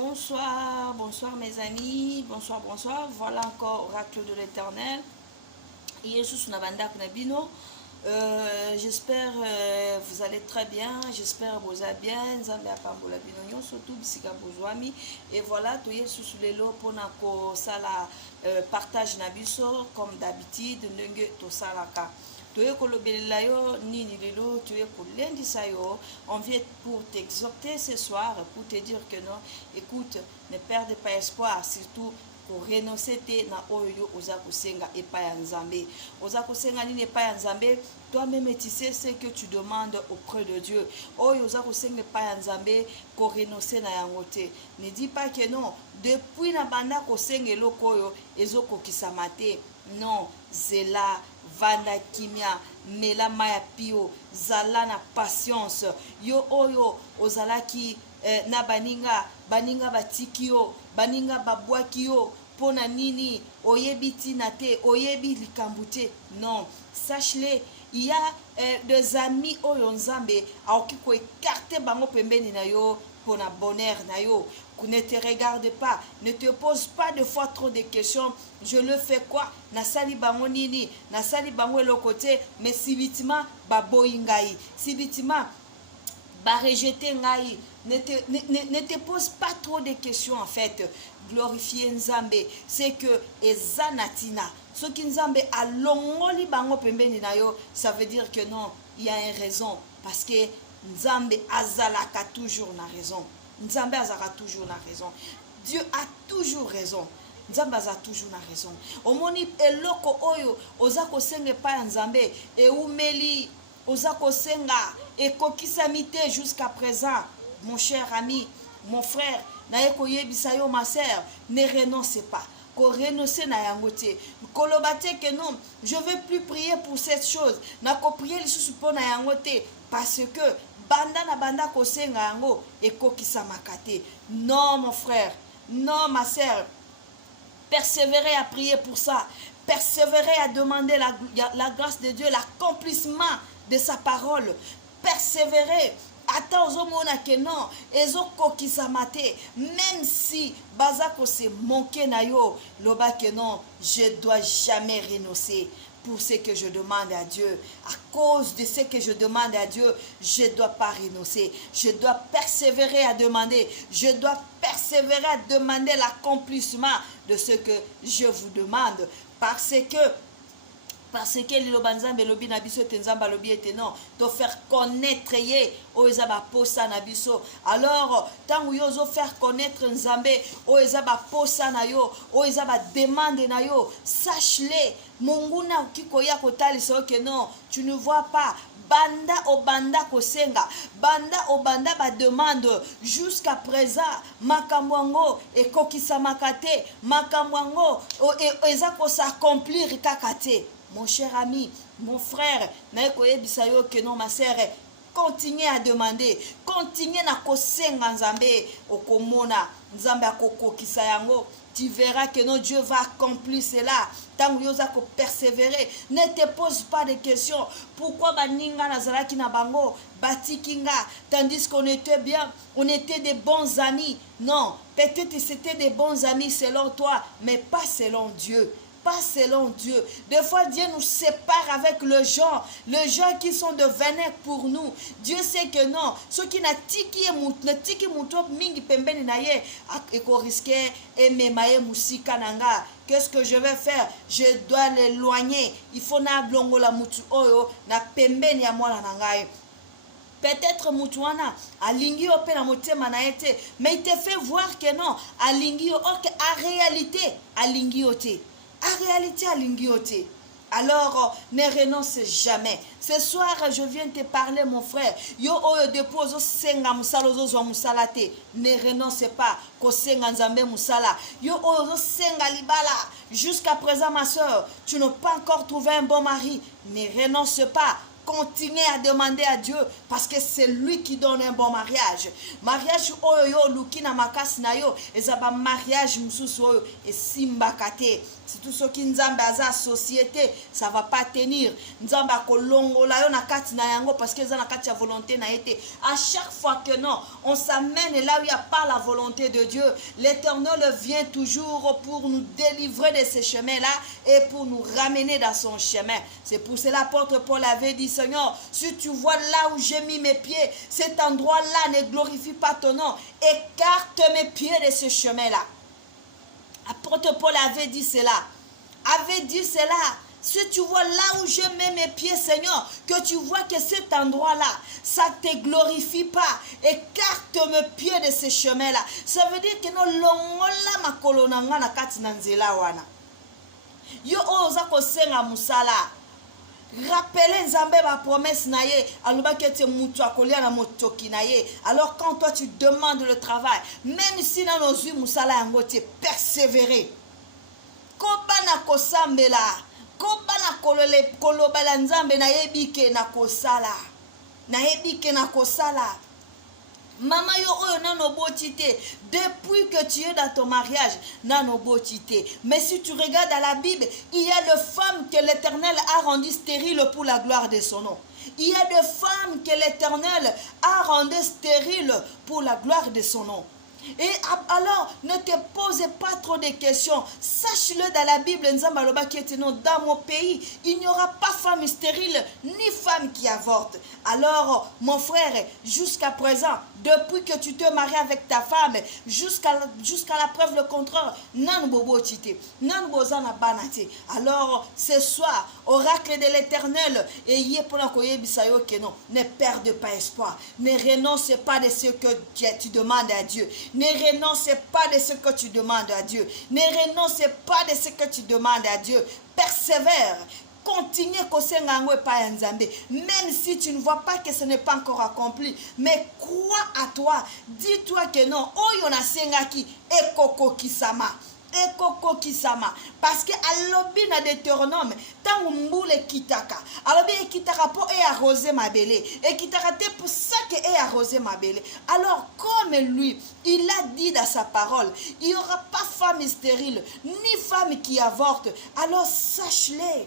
Bonsoir, bonsoir mes amis, bonsoir, bonsoir. Voilà encore oracle de l'Éternel. Jesus Nabanda Kunabino. J'espère vous allez très bien. J'espère vous allez bien. Zambia Pambola Bino, surtout Bisika Bouzouami. Et voilà, tout est sous les lots pour nako sala partage nabiso comme d'habitude. Nenge to salaka. Tu es kolobelayo nini lelo, tu es kolendi sayo. On vient pour t'exhorter ce soir, pour te dire que non, écoute, ne perdez pas espoir, surtout pour renoncer na oyo oza kosenga epa ya nzambe. Oza kosenga nini epa ya nzambe, toi-même tu sais ce que tu demandes auprès de Dieu. Oyo oza kosenga epa ya nzambe, ko renoncer na yango te. Ne dis pas que non, depuis na banda kosenga eloko oyo ezokokisama te. Non, zela vanda kimia mela maya pio zala na patience yo oyo ozalaki na baninga batiki yo baninga babwaki yo pona nini oyebi tina te oyebi likambo te. Non, sache-le, il y a des amis oyo nzambe aoki ko écarter bango pembeni na yo pona bonheur na yo. Ne te regarde pas, ne te pose pas de fois trop de questions. Je le fais quoi? Nasali bango nini, nasali bango le côté, mais si vitima ba boingai, si vitima ba rejeter ngai. Ne te pose pas trop de questions en fait. Glorifier Nzambe, c'est que ezanatina. Ce qui Nzambe a longoli bango pembeni na yo, ça veut dire que non, il y a une raison, parce que Nzambe azalaka toujours na raison. Nzambe azaka toujours na raison. Dieu a toujours raison. Nzambe aza toujours na raison. Omoni eloko oyo oza kosenga pa ya Nzambe eumeli oza kosenga ekokisami te jusqu'à présent. Mon cher ami, mon frère, naye koyebisa yo ma sœur, ne renonce pas. Ko renoncer na yango te. Kolobate que non, je veux plus prier pour cette chose. Na ko prier lisusu po na yango te parce que banda na banda kosenga yango ekokisamaka te. Non mon frère, non ma sœur, persévérez à prier pour ça, persévérez à demander la grâce de Dieu, l'accomplissement de sa parole, persévérez. Attends ozomona que non ezokokisama te, même si bazako se manquer na yo loba que non, je dois jamais renoncer pour ce que je demande à Dieu. À cause de ce que je demande à Dieu, je ne dois pas renoncer. Je dois persévérer à demander. Je dois persévérer à demander l'accomplissement de ce que je vous demande. Parce que le Nzambe lobi na biso te Nzamba lobi ete non, te faire connaître ye oza ba posa na biso. Alors tant yo zo faire connaître Nzambe oza ba posa na yo, oza ba demande na yo, sache-le, monguna kikoya kotalisa que non, tu ne vois pas banda o banda kosenga, banda o banda ba demande jusqu'à présent makamwango ekokisama te, makamwango eza ko s'accomplir kakate. Mon cher ami, mon frère, que non, ma sœur, continuez à demander, continuez à kosenga Nzambe, okomona Nzambe akoko kisayango. Tu verras que non, Dieu va accomplir cela. Tant que tu vas persévérer, ne te pose pas de questions. Pourquoi baninga nazaraki na bango batikinga tandis qu'on était bien, on était des bons amis? Non, peut-être c'était des bons amis selon toi, mais pas selon Dieu. Pas selon Dieu. Des fois, Dieu nous sépare avec les gens qui sont de vénère pour nous. Dieu sait que non. Ceux qui n'ont tiki mingi pembeni na ye, eko risquer et memaye musika nanga. Qu'est-ce que je vais faire? Je dois l'éloigner. Il faut na blongo la mutu oyo na pembeni ya mwana nangaye. Peut-être mutuana alingi yo pe na motema na ete, mais il te fait voir que non, alingi yo ok, en réalité alingi yo te. En réalité, à l'ingioté. Alors, ne renonce jamais. Ce soir, je viens te parler, mon frère. Yo oyo depose senga musala zo musalate. Ne renonce pas. Ko senga nzambe musala. Yo oyo senga libala. Jusqu'à présent, ma soeur, tu n'as pas encore trouvé un bon mari. Ne renonce pas. continuer à demander à Dieu parce que c'est lui qui donne un bon mariage. Mariage oyo luki na makasi na yo ezaba mariage mususu oyo esimbakate. C'est tout ce qui nzambe aza société, ça va pas tenir. Nzambe akolongola yo na kati na yango parce que za na kati ya volonté na été. À chaque fois que non, on s'amène là où il n'y a pas la volonté de Dieu, l'Éternel vient toujours pour nous délivrer de ces chemins-là et pour nous ramener dans son chemin. C'est pour cela l'apôtre Paul avait dit, Seigneur, si tu vois là où j'ai mis mes pieds, cet endroit-là ne glorifie pas ton nom, écarte mes pieds de ce chemin-là. L'apôtre Paul avait dit cela. Si tu vois là où je mets mes pieds, Seigneur, que tu vois que cet endroit-là, ça ne te glorifie pas, écarte mes pieds de ce chemin-là. Ça veut dire que nous longola makolonanga na kati na nzela wana. Yo oza kosenga musala. Rappelez Nzambe ma promesse na ye, alobaki ete mutu akolia na motoki na ye. Alors quand toi tu demandes le travail, même si na nozui musala yango te persévérer. Kobana kosambela, kobana kolobala Nzambe na yebike na kosala. Na yebike na kosala. Maman yo oyo nano botité, depuis que tu es dans ton mariage, nano botité. Mais si tu regardes dans la Bible, il y a des femmes que l'Éternel a rendues stériles pour la gloire de son nom. Il y a des femmes que l'Éternel a rendues stériles pour la gloire de son nom. Et alors, ne te pose pas trop de questions. Sache-le dans la Bible, dans mon pays, il n'y aura pas femme stérile ni femme qui avorte. Alors, mon frère, jusqu'à présent, depuis que tu te maries avec ta femme, jusqu'à la preuve le contraire, alors, ce soir, oracle de l'Éternel, ne perde pas espoir. Ne renonce pas de ce que tu demandes à Dieu. Ne renonce pas de ce que tu demandes à Dieu. Ne renonce pas de ce que tu demandes à Dieu. Persévère. Continue même si tu ne vois pas que ce n'est pas encore accompli, mais crois à toi. Dis-toi que non. Oyona sengaki ekoko kisama. Ekoko kisama. Parce que alobi na Deutéronome, tant mboule kitaka. Alobi kitaka po e arroser ma belé. Et kitaka te pour ça que e arroser ma belé. Alors comme lui, il a dit dans sa parole, il n'y aura pas femme stérile, ni femme qui avorte. Alors sache-le.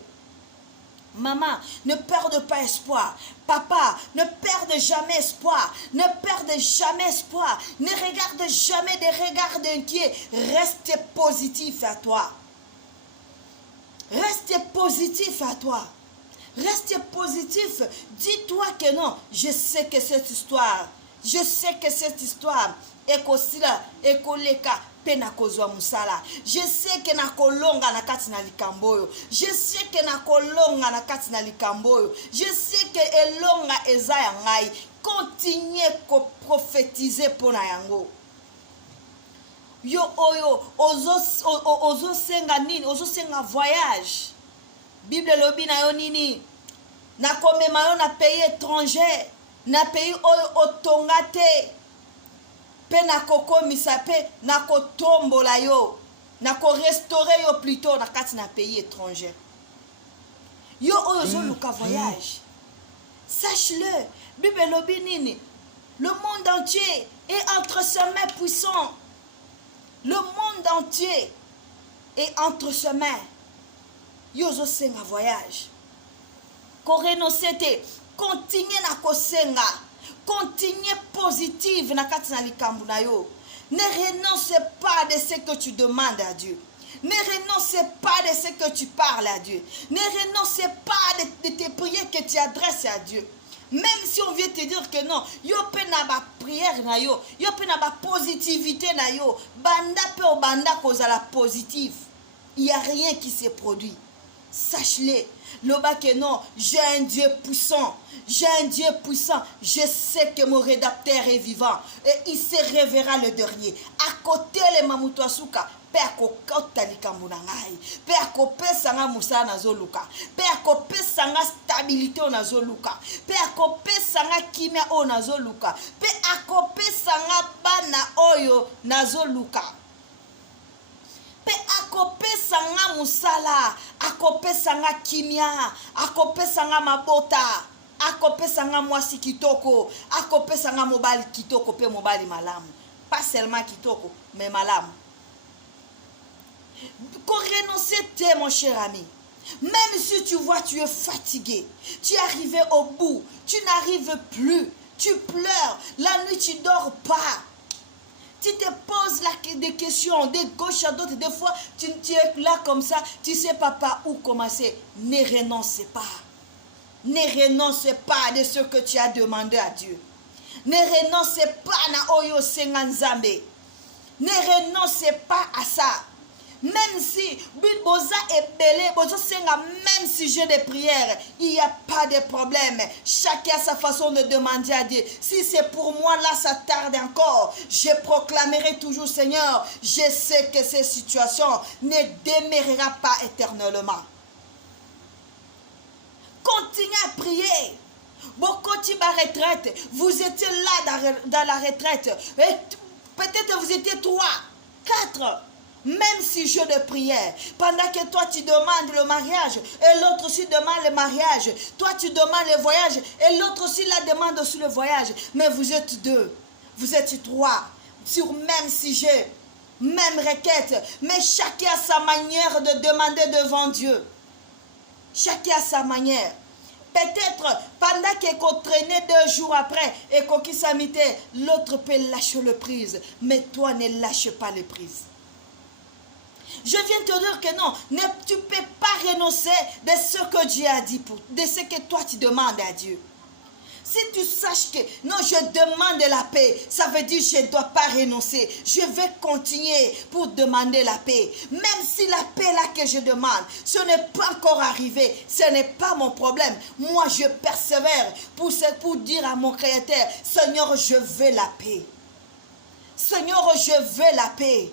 Maman, ne perde pas espoir. Papa, ne perde jamais espoir. Ne perde jamais espoir. Ne regarde jamais des regards inquiets. Reste positif à toi. Reste positif à toi. Reste positif. Dis-toi que non, je sais que cette histoire est kosila, est koleka. Je sais que na kolonga na kati na likamboyo. Je sais que na kolonga na kati na likamboyo. Je sais que elonga eza ya ngai. Continuez ko prophétiser pona yango. Yo oyo ozo senga nini, ozo senga voyage. Bible lobi na yo nini? Na komema yo na pays étranger, na pays oyo otongate. Pe na koko misape na kotombola yo na ko restaurer yo plutôt na kati na pays étranger. Yo oyo luka voyage. Sache-le, Bible lobi nini? Le monde entier est entre ses mains puissants. Le monde entier est entre ses mains. Yo zo senga voyage. Ko renoncer, continue na ko senga. Continue positive na kati na likambu na yo. Ne renonce pas de ce que tu demandes à Dieu. Ne renonce pas de ce que tu parles à Dieu. Ne renonce pas de tes prières que tu adresses à Dieu. Même si on vient te dire que non, yo pe na ba prière na yo pe na ba positivité na yo, banda pe o banda kozala positif. Il n'y a rien qui se produit. Sache-le. Loba que non, j'ai un Dieu puissant. J'ai un Dieu puissant. Je sais que mon rédacteur est vivant. Et il se révéra le dernier. À côté les mamutwasuka. Pe akokota likambo na ngai. Pe akopesa nga musala na zoluka. Pe akopesa nga stabilité na zoluka. Pe akopesa nga kimia o na zoluka. Pe akopesa nga bana oyo na zoluka. Pe akopesa nga musala, akopesa nga kimia, akopesa nga mabota, akopesa nga mwasi kitoko, akopesa nga mobali kitoko pe mobali malamu. Pas seulement kitoko, mais malamu. Qu'on renonce t'es mon cher ami. Même si tu vois, tu es fatigué, tu es arrivé au bout, tu n'arrives plus, tu pleures, la nuit tu dors pas. Tu te poses des questions de gauche à droite, des fois tu es là comme ça, tu sais pas par où commencer. Ne renonce pas. Ne renonce pas de ce que tu as demandé à Dieu. Ne renonce pas na oyo senganzambe. Ne renonce pas à ça. Même si Boza est belé, même sujet de prière, il n'y a pas de problème. Chacun a sa façon de demander à Dieu. Si c'est pour moi, là, ça tarde encore. Je proclamerai toujours, Seigneur, je sais que ces situations ne demeurera pas éternellement. Continuez à prier. Beaucoup de retraite, vous étiez là dans la retraite. Peut-être vous étiez 3, 4. Même si je de prière, pendant que toi tu demandes le mariage et l'autre aussi demande le mariage, toi tu demandes le voyage et l'autre aussi la demande aussi le voyage, mais vous êtes 2, vous êtes 3 sur même sujet, même requête, mais chacun a sa manière de demander devant Dieu. Chacun a sa manière. Peut-être pendant qu'on traînait 2 jours après et qu'on s'amite, l'autre peut lâcher le prise, mais toi ne lâche pas le prise. Je viens te dire que non, tu ne peux pas renoncer de ce que Dieu a dit, de ce que toi tu demandes à Dieu. Si tu saches que non, je demande la paix, ça veut dire que je ne dois pas renoncer. Je vais continuer pour demander la paix. Même si la paix là que je demande, ce n'est pas encore arrivé, ce n'est pas mon problème. Moi, je persévère pour dire à mon Créateur, Seigneur, je veux la paix. Seigneur, je veux la paix.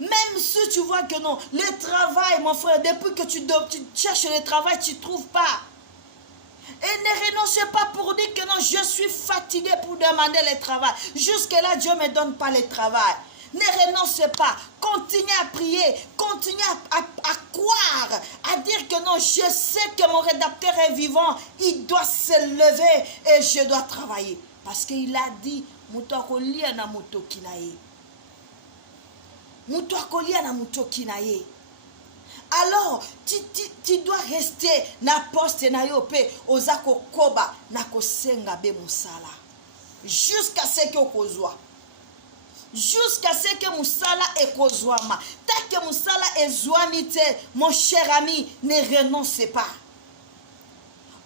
Même si tu vois que non, le travail, mon frère, depuis que tu cherches le travail, tu ne trouves pas. Et ne renonce pas pour dire que non, je suis fatigué pour demander le travail. Jusque-là, Dieu ne me donne pas le travail. Ne renonce pas. Continue à prier. Continue à croire. À dire que non, je sais que mon rédacteur est vivant. Il doit se lever et je dois travailler. Parce qu'il a dit, Mutakolia na mutokinaye. Alors, tu dois rester na poste na yo pe ozako koba na kosenga be musala. Jusqu'à ce que okozwa. Jusqu'à ce que musala ekozwama. Tant que musala ezwamite, mon cher ami, ne renonce pas.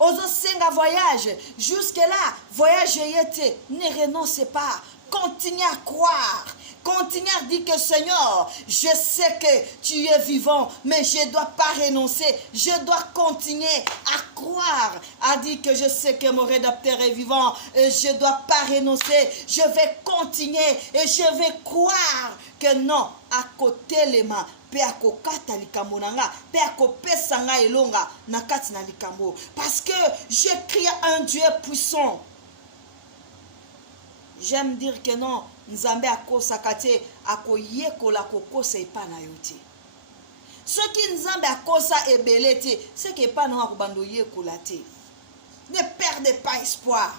Ozo senga voyage. Jusque-là, voyage yete, ne renonce pas. Continue à croire. Continue à dire que Seigneur, je sais que tu es vivant, mais je ne dois pas renoncer. Je dois continuer à croire, à dire que je sais que mon rédacteur est vivant et je ne dois pas renoncer. Je vais continuer et je vais croire que non, à côté les mains, parce que je crie à un Dieu puissant. J'aime dire que non, Nzambe akosaka te akoyekola kokosa epa na yo te. Soki Nzambe akosa ebele te, c'est que epa na akobando yekola te. Ne perdez pas espoir.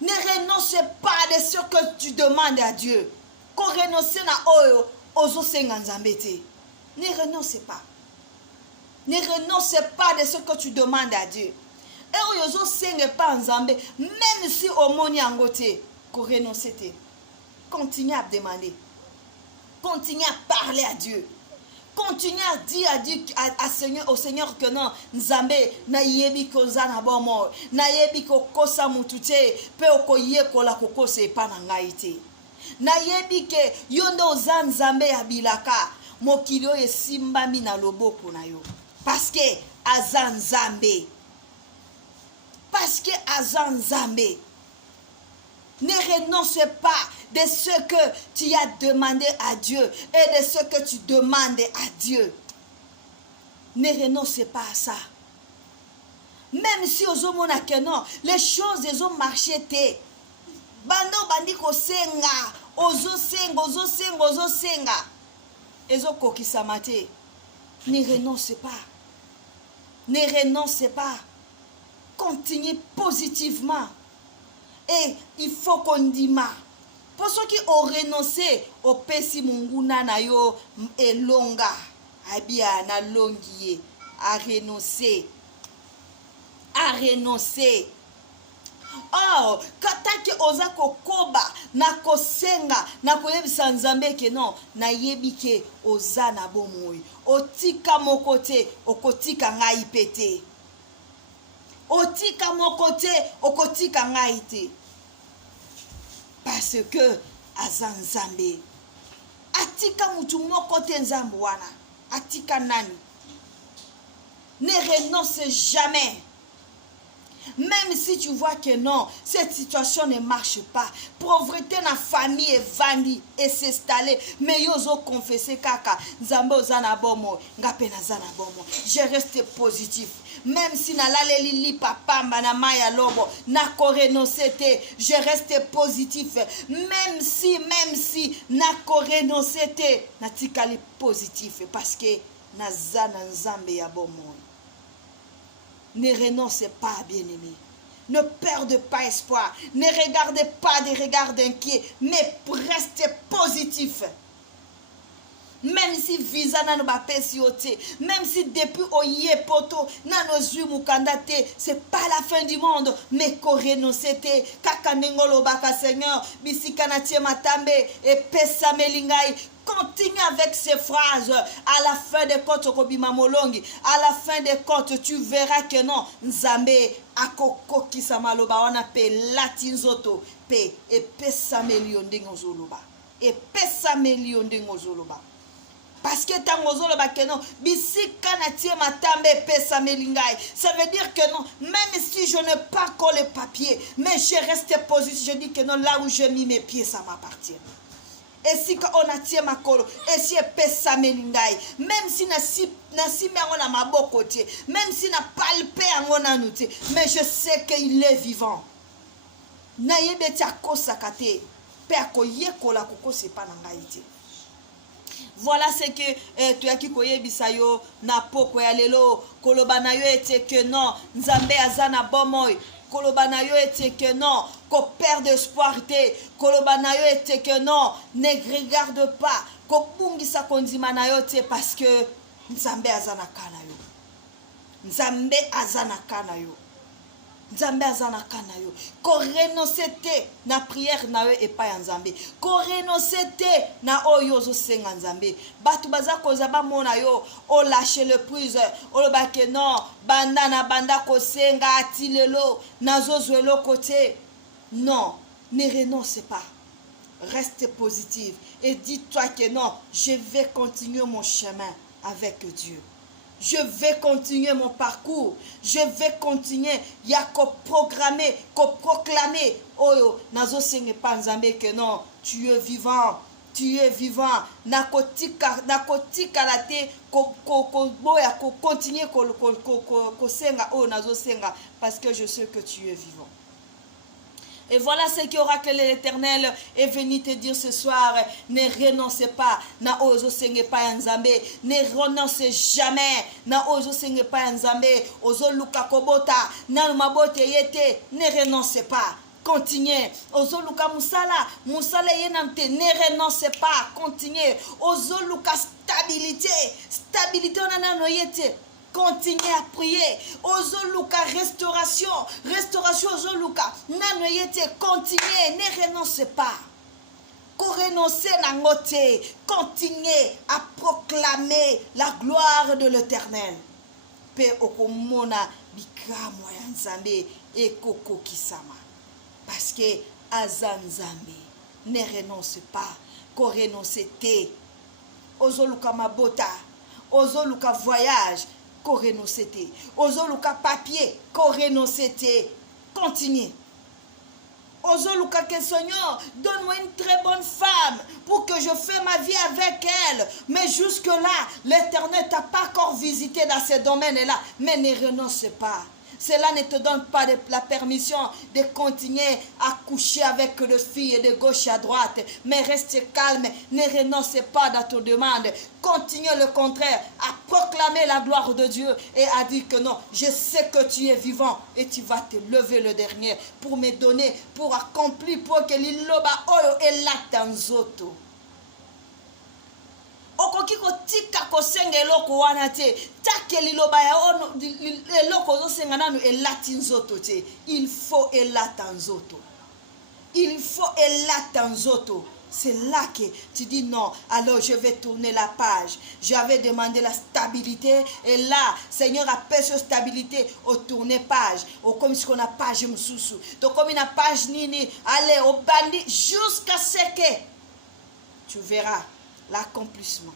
Ne renonce pas de ce que tu demandes à Dieu. Ko renonce na oyo ozo senga Nzambe te. Ne renonce pas. Ne renonce pas de ce que tu demandes à Dieu. Et oyozo senge pas Nzambe, même si au moni angote, ko renoncer te. Continue à demander. Continue à parler à Dieu. Continue à dire au Seigneur que non, Nzambe na yebi ko zana bomo, na yebi ko kosa mutute, pe okoye kola kokose pa na ngai te. Na yebi ke yondo za Nzambe ya bilaka, mokilo esimbami na loboko na yo. Parce que azan Nzambe. Parce que azan Nzambe. Ne renonce pas de ce que tu as demandé à Dieu et de ce que tu demandes à Dieu. Ne renonce pas à ça. Même si aux mona que non, les choses elles ont marché te. Bando bandiko senga, ozo senga. Ezo kokisa mate. Ne renonce pas. Ne renoncez pas. Continuez positivement. Et il faut qu'on dise ma. Pour ceux qui ont renoncé au pesi munguna na yo elonga. Abia na longiye. À renoncer. À renoncer. Or, kataki oza kokoba na kosenga na koyebisa nzambe ke non na yebi ke oza na bomoi otika moko te okotika ngai pete otika moko te okotika ngai te parce que aza nzambe atika mutu moko te nzambe wana atika nani ne renonce jamais. Même si tu vois que non, cette situation ne marche pas, pauvreté na famille est vandi et s'installer, mais yozo confesser kaka, nzambe ozana bomo, ngape na zana bomo. Je reste positif. Même si na laleli li papa na maya lobo, na ko renoncer te, je reste positif. Même si na ko renoncer te, na tikali positif parce que na zana nzambe ya bomo. Ne renoncez pas, bien-aimés. Ne perdez pas espoir. Ne regardez pas des regards inquiets, mais restez positif. Même si visa na no bapesi ote, même si depuis oye poto na no zui mukanda te, c'est pas la fin du monde, mais ko renoncer te, kaka nengolo baka Seigneur, bisika na tie matambe et pesa melingai. Continue avec ces phrases. À la fin des comptes, à la fin des comptes, tu verras que non. Nzambe akoko kisamaloba wana pe latinzoto pe et pesa melionde ngozoloba. Et pesa melionde ngozoloba. Parce que tangozoloba que non, bisika na tie matambe pesa melingai. Ça veut dire que non, même si je n'ai pas encore les papiers, mais je reste positif, je dis que non, là où j'ai mis mes pieds, ça m'appartient. Et si on a tiré ma colo, et si pesa melingai, même si na on a ma côté, même si na palpé on a noté, mais je sais qu'il est vivant. Na yebe tia kosakate, pe akoye kola koko c'est pas nangaïté. Voilà ce que tu as qui koye bisayo na poko ya lelo koloba na yo ete que non nzambe azana bomoy. Kolobana yo ete que non, qu'on perd espoir te. Kolobana yo ete que non, ne regarde pas. Ko bungisa kondima na yo te parce que nzambe azana kana yo. Nzambe azana kana yo. Nzambe azana kana yo. Ko renonce te na prière na yo epa ya nzambe. Ko renonce te na oyo zo senga nzambe. Batu baza koza ba mona yo o lâcher le prise. O lo ba ke non, banda na banda ko senga atilelo na zo zwelo côté. Non, ne renonce pas. Reste positive et dis-toi que non, je vais continuer mon chemin avec Dieu. Je vais continuer mon parcours. Je vais continuer. Il y a qu'à programmer, qu'à proclamer. Oh, nazo senge panzambe que non, tu es vivant. Tu es vivant. Nakotika la te, boya, continuer, senga, oh, nazo senga, parce que je sais que tu es vivant. Et voilà ce qui aura que l'Éternel est venu te dire ce soir. Ne renoncez pas. Na ozo senge pa nzambe. Ne renoncez jamais. Na ozo senge pa nzambe. Ozo luka kobota. Na mabote yete. Ne renoncez pas. Continuez. Ozo luka musala. Musala yenante. Ne renoncez pas. Continuez. Ozo luka stabilité. Stabilité onana yete. Continuez à prier. Ozoluka restauration. Restauration Ozoluka. Nanoyete, continuez. Ne renoncez pas. Renoncez nangote. Continuez à proclamer la gloire de l'Éternel. Pe okomona bikamo ya nzambe ekoko kisama. Parce que azanzambe. Ne renoncez pas. Ko renoncez te. Ozoluka mabota. Ozoluka voyage. Ko renoncer te. Ozoluka papier, ko renoncer te. Continue. Ozoluka que Seigneur, donne-moi une très bonne femme pour que je fasse ma vie avec elle. Mais jusque-là, l'Éternel t'a pas encore visité dans ces domaines-là. Mais ne renonce pas. cela ne te donne pas la permission de continuer à coucher avec le filles de gauche à droite. Mais reste calme, ne renonce pas dans ton demande. Continue le contraire, à proclamer la gloire de Dieu et à dire que non, je sais que tu es vivant et tu vas te lever le dernier pour me donner, pour accomplir, pour que liloba oyo elata nzoto. Okoki kotika kosenga eloko wana te, take liloba ya ono eloko ozosenga nanu elati nzoto te. Il faut elata nzoto. Il faut elata nzoto. C'est là que tu dis non, alors je vais tourner la page. J'avais demandé la stabilité et là, Seigneur appelle sur stabilité au tourner page. Au comme ce qu'on a page msusu. Donc comme une page nini, allez au bandit jusqu'à ce que tu verras l'accomplissement.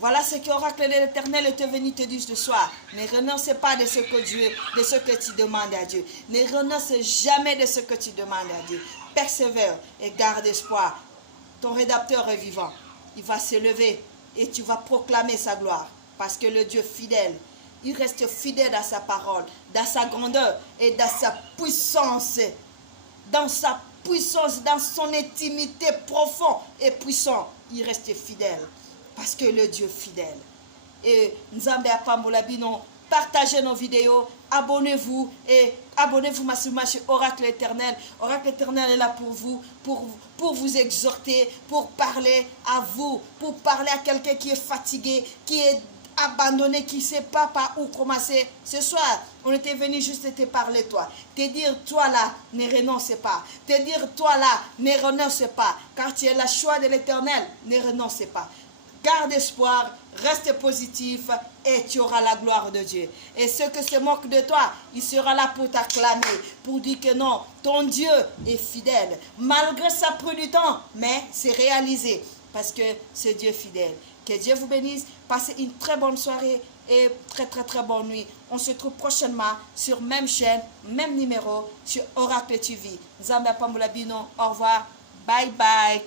Voilà ce que l'oracle de l'Éternel est venu te dire ce soir. Ne renonce pas de ce que Dieu, de ce que tu demandes à Dieu. Ne renonce jamais de ce que tu demandes à Dieu. Persévère et garde espoir. Ton rédacteur est vivant. Il va se lever et tu vas proclamer sa gloire. Parce que le Dieu fidèle, il reste fidèle à sa parole, dans sa grandeur et dans sa puissance. Dans sa puissance, dans son intimité profonde et puissante, il reste fidèle. Parce que le Dieu fidèle. Et Nzambe Apambola Bino, partagez nos vidéos, abonnez-vous et abonnez-vous massivement chez Oracle Éternel. Oracle Éternel est là pour vous, pour vous exhorter, pour parler à vous, pour parler à quelqu'un qui est fatigué, qui est abandonné, qui ne sait pas par où commencer. Ce soir, on était venu juste te parler toi. Te dire, toi là, ne renonce pas. Te dire, toi là, ne renonce pas. Car tu es le choix de l'Éternel, ne renonce pas. Garde espoir, reste positif et tu auras la gloire de Dieu. Et ceux qui se moquent de toi, il sera là pour t'acclamer, pour dire que non, ton Dieu est fidèle. Malgré ça prend du temps, mais c'est réalisé parce que c'est Dieu fidèle. Que Dieu vous bénisse, passez une très bonne soirée et très bonne nuit. On se retrouve prochainement sur même chaîne, même numéro sur Oracle TV. Nzambe Apambola Bino, au revoir, bye bye.